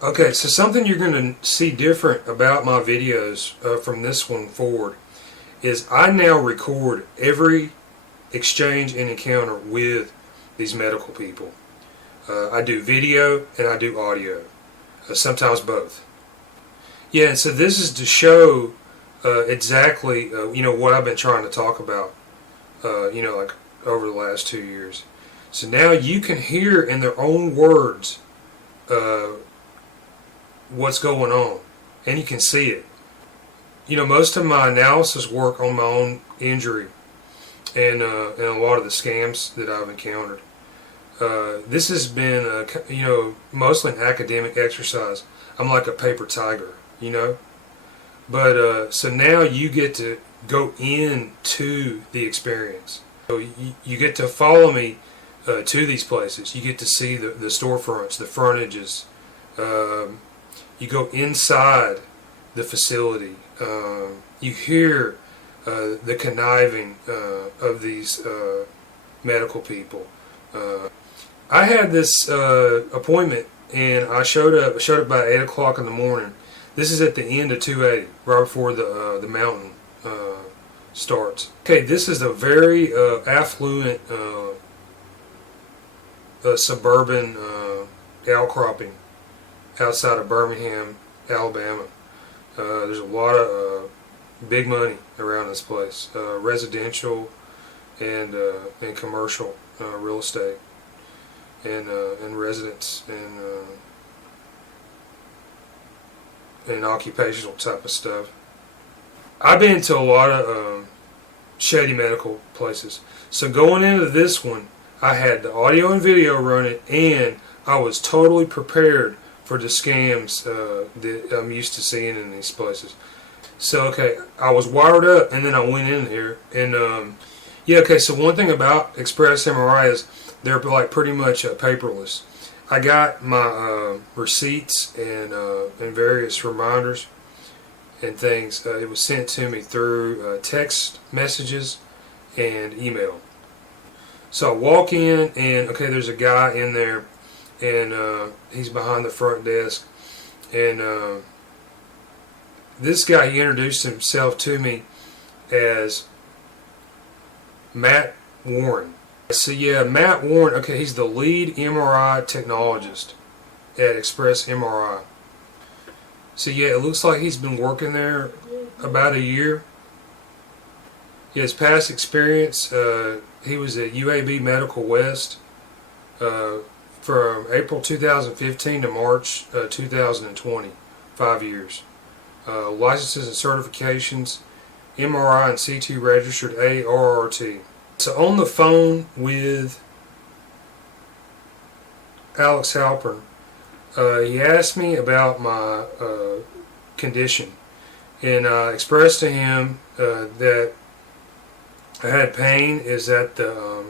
Okay, so something you're going to see different about my videos from this one forward is I now record every exchange and encounter with these medical people. I do video and I do audio, sometimes both. Yeah, and so this is to show exactly what I've been trying to talk about, like over the last 2 years. So now you can hear in their own words what's going on, and you can see it. Most of my analysis work on my own injury and a lot of the scams that I've encountered. This has been, mostly an academic exercise. I'm like a paper tiger. But so now you get to go into the experience. So you get to follow me to these places. You get to see the storefronts, the frontages. You go inside the facility. You hear the conniving of these medical people. I had this appointment, and I showed up. I showed up by 8 o'clock in the morning. This is at the end of 280, right before the mountain starts. Okay, this is a very affluent suburban outcropping outside of Birmingham, Alabama. There's a lot of big money around this place, residential and commercial real estate, and residents and occupational type of stuff. I've been to a lot of shady medical places. So going into this one, I had the audio and video running, and I was totally prepared for the scams that I'm used to seeing in these places. So okay, I was wired up, and then I went in here, and okay. So one thing about Express MRI is they're like pretty much paperless. I got my receipts and various reminders and things. It was sent to me through text messages and email. So I walk in, and okay, there's a guy in there, and he's behind the front desk, and this guy, he introduced himself to me as Matt Warren. So yeah, Matt Warren, okay, he's the lead MRI technologist at Express MRI. So yeah, it looks like he's been working there about a year. His past experience, he was at UAB Medical West from April 2015 to March 2020, 5 years. Licenses and certifications, MRI and CT registered ARRT. So on the phone with Alex Halpern, he asked me about my condition, and I expressed to him that I had pain is at the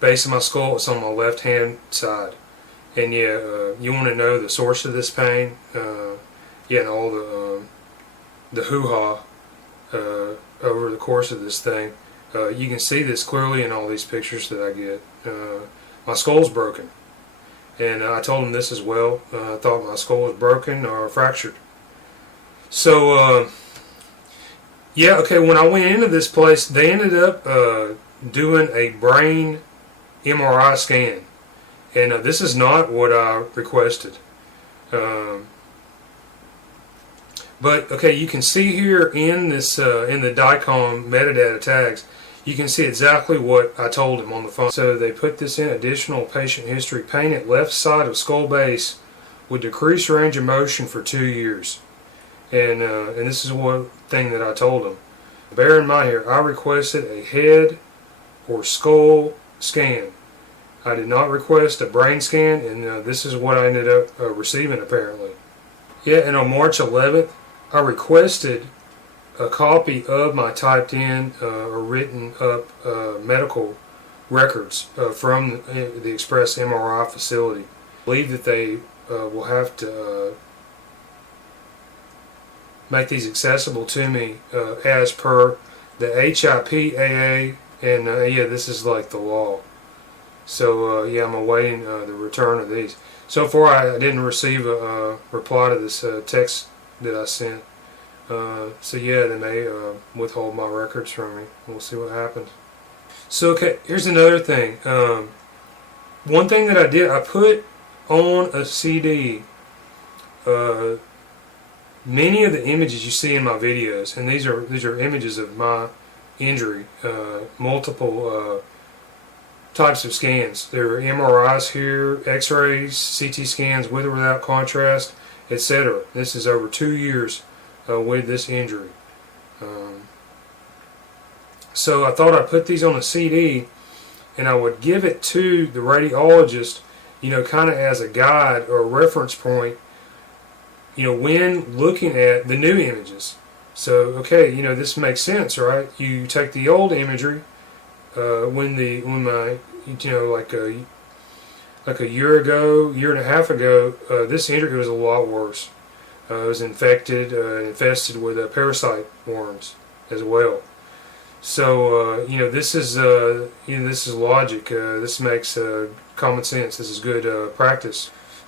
base of my skull. It's on my left hand side, and you want to know the source of this pain, and all the hoo-ha over the course of this thing. You can see this clearly in all these pictures that I get. My skull's broken, and I told him this as well. I thought my skull was broken or fractured. So when I went into this place, they ended up doing a brain MRI scan, and this is not what I requested. But okay, you can see here in this in the DICOM metadata tags, you can see exactly what I told him on the phone. So they put this in: additional patient history, pain at left side of skull base with decreased range of motion for 2 years. And this is one thing that I told him. Bear in mind here, I requested a head or skull scan. I did not request a brain scan, and this is what I ended up receiving apparently. Yeah, and on March 11th, I requested a copy of my typed in or written up medical records from the Express MRI facility. I believe that they will have to make these accessible to me as per the HIPAA, and this is like the law. So yeah, I'm awaiting the return of these. So far, I didn't receive a reply to this text that I sent. So yeah, they may withhold my records from me. We'll see what happens. So okay, here's another thing. One thing that I did, I put on a CD many of the images you see in my videos, and these are images of my injury, multiple types of scans. There are MRIs here, X-rays, CT scans with or without contrast, etc. This is over 2 years with this injury. So I thought I'd put these on a CD, and I would give it to the radiologist, kind of as a guide or a reference point, when looking at the new images. So, okay, this makes sense, right? You take the old imagery, when my, like a year and a half ago, this injury was a lot worse. It was infected, infested with parasite worms as well. So, this is logic. This makes common sense. This is good practice.